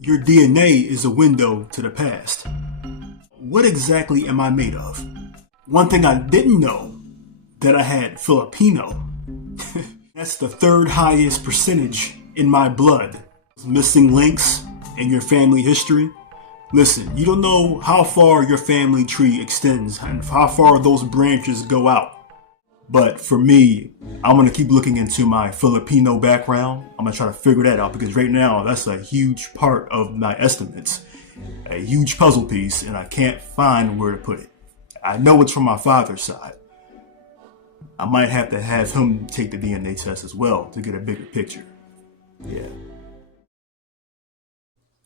Your DNA is a window to the past. What exactly am I made of? One thing I didn't know, that I had Filipino. That's the third highest percentage in my blood. Missing links in your family history. Listen, you don't know how far your family tree extends and how far those branches go out. But for me, I'm going to keep looking into my Filipino background. I'm going to try to figure that out because right now that's a huge part of my estimates. A huge puzzle piece, and I can't find where to put it. I know it's from my father's side. I might have to have him take the DNA test as well to get a bigger picture. Yeah.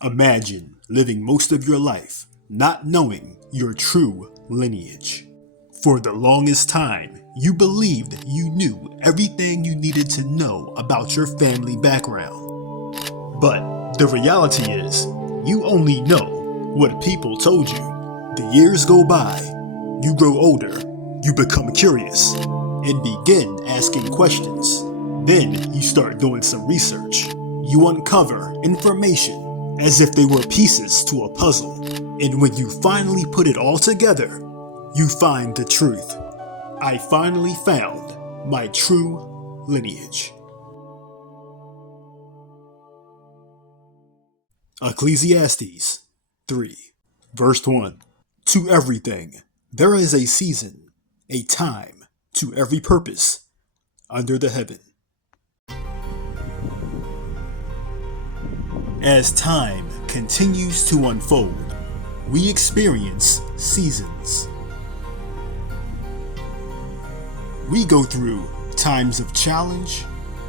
Imagine living most of your life not knowing your true lineage. For the longest time, you believed you knew everything you needed to know about your family background. But the reality is, you only know what people told you. The years go by, you grow older, you become curious, and begin asking questions. Then you start doing some research. You uncover information as if they were pieces to a puzzle. And when you finally put it all together, you find the truth. I finally found my true lineage. Ecclesiastes 3, verse 1. To everything there is a season, a time to every purpose under the heaven. As time continues to unfold, we experience seasons. We go through times of challenge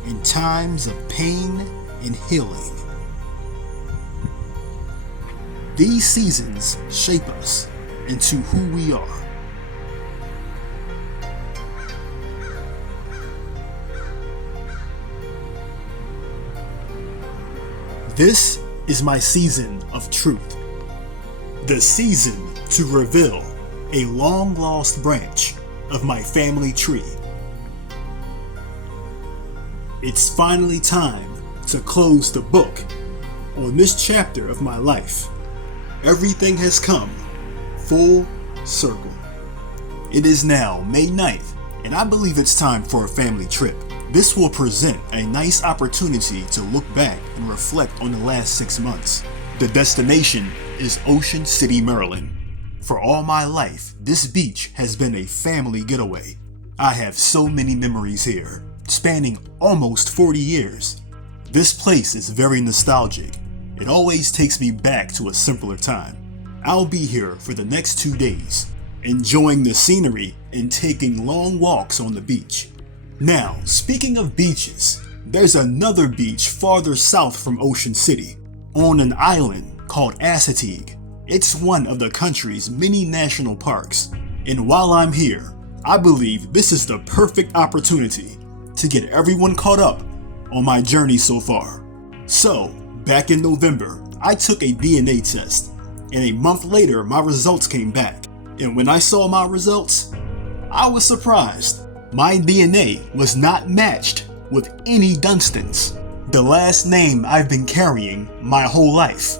and times of pain and healing. These seasons shape us into who we are. This is my season of truth. The season to reveal a long-lost branch of my family tree. It's finally time to close the book on this chapter of my life. Everything has come full circle. It is now May 9th, and I believe it's time for a family trip. This will present a nice opportunity to look back and reflect on the last 6 months. The destination is Ocean City, Maryland. For all my life, this beach has been a family getaway. I have so many memories here, spanning almost 40 years. This place is very nostalgic. It always takes me back to a simpler time. I'll be here for the next 2 days, enjoying the scenery and taking long walks on the beach. Now, speaking of beaches, there's another beach farther south from Ocean City, on an island called Ancestry. It's one of the country's many national parks, and while I'm here, I believe this is the perfect opportunity to get everyone caught up on my journey so far. So, back in November, I took a DNA test, and a month later my results came back. And when I saw my results, I was surprised. My DNA was not matched with any Dunstans, the last name I've been carrying my whole life.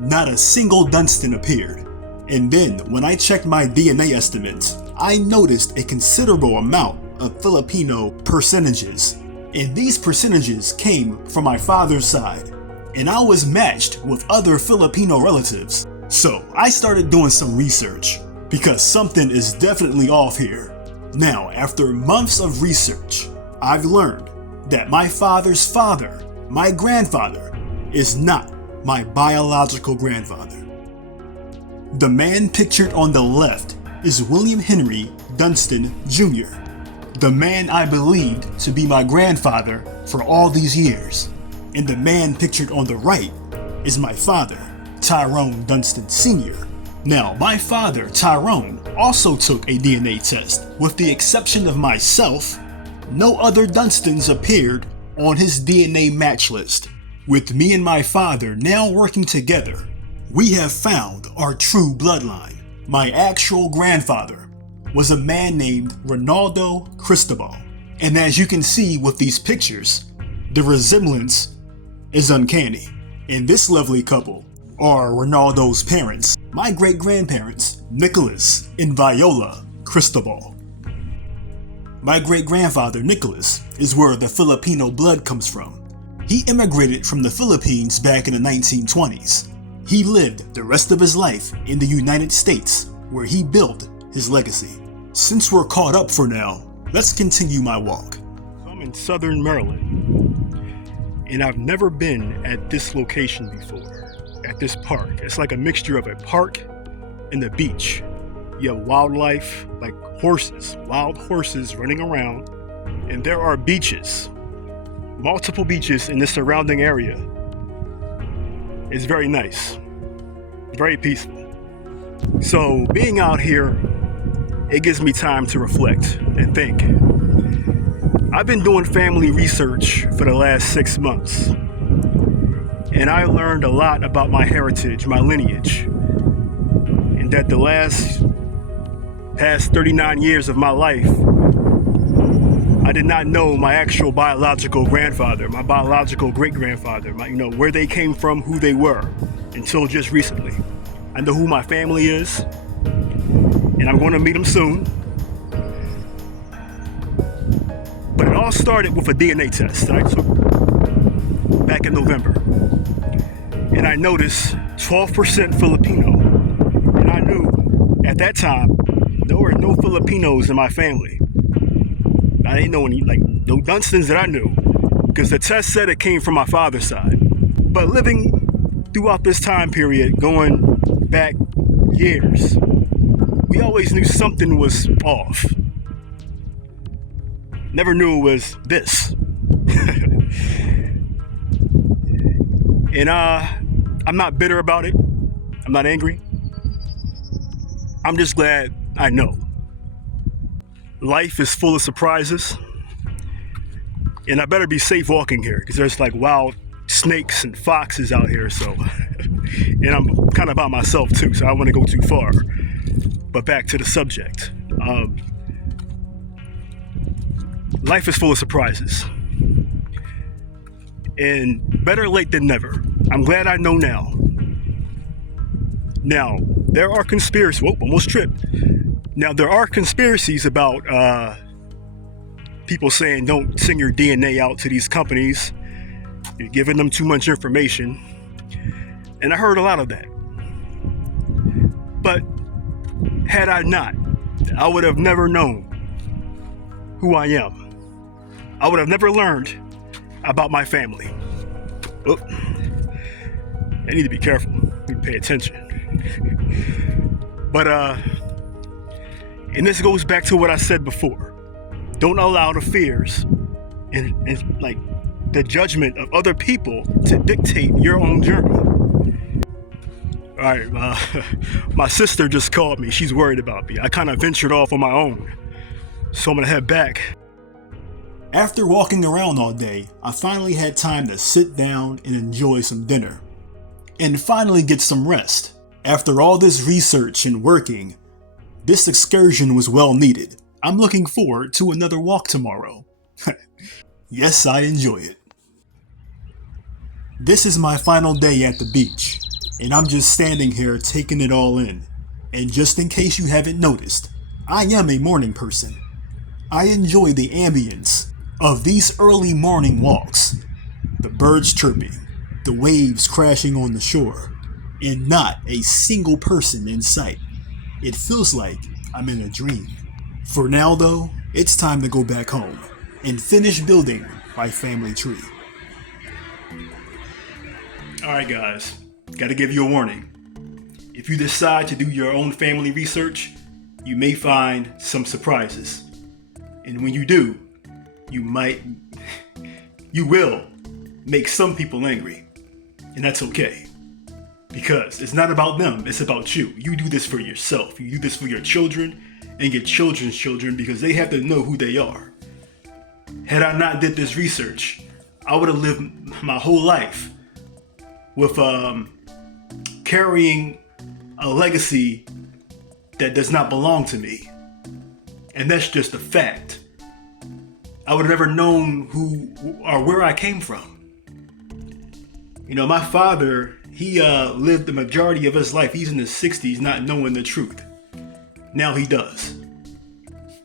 Not a single Dunstan appeared. And then when I checked my DNA estimates, I noticed a considerable amount of Filipino percentages. And these percentages came from my father's side. And I was matched with other Filipino relatives. So I started doing some research because something is definitely off here. Now, after months of research, I've learned that my father's father, my grandfather, is not my biological grandfather. The man pictured on the left is William Henry Dunstan Jr., the man I believed to be my grandfather for all these years. And the man pictured on the right is my father, Tyrone Dunstan Sr. Now, my father, Tyrone, also took a DNA test. With the exception of myself, no other Dunstans appeared on his DNA match list. With me and my father now working together, we have found our true bloodline. My actual grandfather was a man named Ronaldo Cristobal. And as you can see with these pictures, the resemblance is uncanny. And this lovely couple are Ronaldo's parents, my great-grandparents, Nicholas and Viola Cristobal. My great-grandfather, Nicholas, is where the Filipino blood comes from. He immigrated from the Philippines back in the 1920s. He lived the rest of his life in the United States, where he built his legacy. Since we're caught up for now, let's continue my walk. I'm in southern Maryland, and I've never been at this location before, at this park. It's like a mixture of a park and the beach. You have wildlife, like horses, wild horses running around, and there are beaches, multiple beaches in the surrounding area. It's very nice, very peaceful. So being out here, it gives me time to reflect and think. I've been doing family research for the last 6 months, and I learned a lot about my heritage, my lineage, and that the past 39 years of my life, I did not know my actual biological grandfather, my biological great-grandfather, where they came from, who they were, until just recently. I know who my family is, and I'm going to meet them soon. But it all started with a DNA test that I took back in November. And I noticed 12% Filipino. And I knew at that time, there were no Filipinos in my family. I didn't know any, no Dunstons that I knew, because the test said it came from my father's side. But living throughout this time period, going back years, we always knew something was off. Never knew it was this. And I'm not bitter about it. I'm not angry. I'm just glad I know. Life is full of surprises. And I better be safe walking here, because there's wild snakes and foxes out here, so. And I'm kind of by myself too, so I don't want to go too far. But back to the subject. Life is full of surprises. And better late than never. I'm glad I know now. Now, there are conspiracies. Whoa, almost tripped. Now, there are conspiracies about people saying don't send your DNA out to these companies. You're giving them too much information. And I heard a lot of that. But had I not, I would have never known who I am. I would have never learned about my family. Oh, I need to be careful. I need to pay attention. But, and this goes back to what I said before. Don't allow the fears and the judgment of other people to dictate your own journey. All right, my sister just called me. She's worried about me. I kind of ventured off on my own, so I'm gonna head back. After walking around all day, I finally had time to sit down and enjoy some dinner, and finally get some rest. After all this research and working, this excursion was well needed. I'm looking forward to another walk tomorrow. Yes, I enjoy it. This is my final day at the beach, and I'm just standing here taking it all in. And just in case you haven't noticed, I am a morning person. I enjoy the ambience of these early morning walks. The birds chirping, the waves crashing on the shore, and not a single person in sight. It feels like I'm in a dream. For now though, it's time to go back home and finish building my family tree. Alright guys, gotta give you a warning. If you decide to do your own family research, you may find some surprises. And when you do, you will make some people angry. And that's okay. Because it's not about them, it's about you. You do this for yourself. You do this for your children and your children's children, because they have to know who they are. Had I not did this research, I would have lived my whole life with carrying a legacy that does not belong to me. And that's just a fact. I would have never known who or where I came from. My father, he lived the majority of his life. He's in his 60s not knowing the truth. Now he does.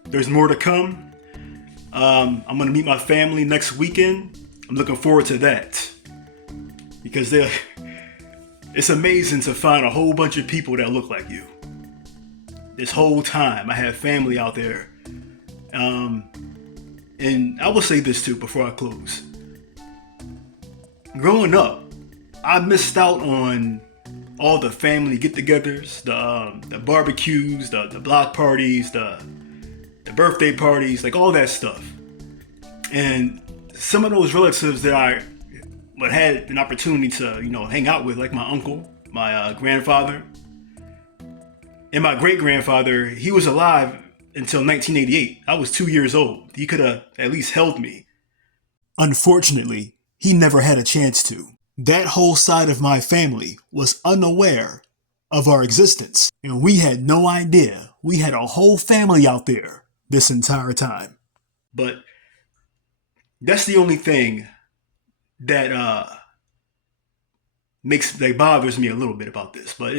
There's more to come. I'm going to meet my family next weekend. I'm looking forward to that. Because it's amazing to find a whole bunch of people that look like you. This whole time I have family out there. And I will say this too before I close. Growing up, I missed out on all the family get-togethers, the barbecues, the block parties, the birthday parties, like all that stuff. And some of those relatives that I had an opportunity to, hang out with, like my uncle, my grandfather, and my great-grandfather, he was alive until 1988. I was 2 years old. He could have at least held me. Unfortunately, he never had a chance to. That whole side of my family was unaware of our existence. And we had no idea we had a whole family out there this entire time. But that's the only thing that bothers me a little bit about this. But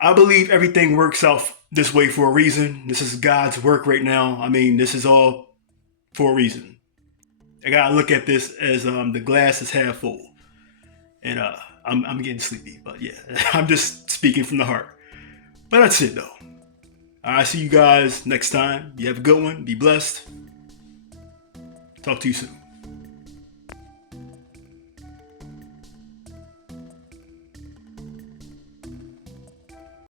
I believe everything works out this way for a reason. This is God's work right now. This is all for a reason. I gotta look at this as the glass is half full. And I'm getting sleepy, but yeah, I'm just speaking from the heart. But that's it though. I'll see you guys next time. You have a good one. Be blessed. Talk to you soon.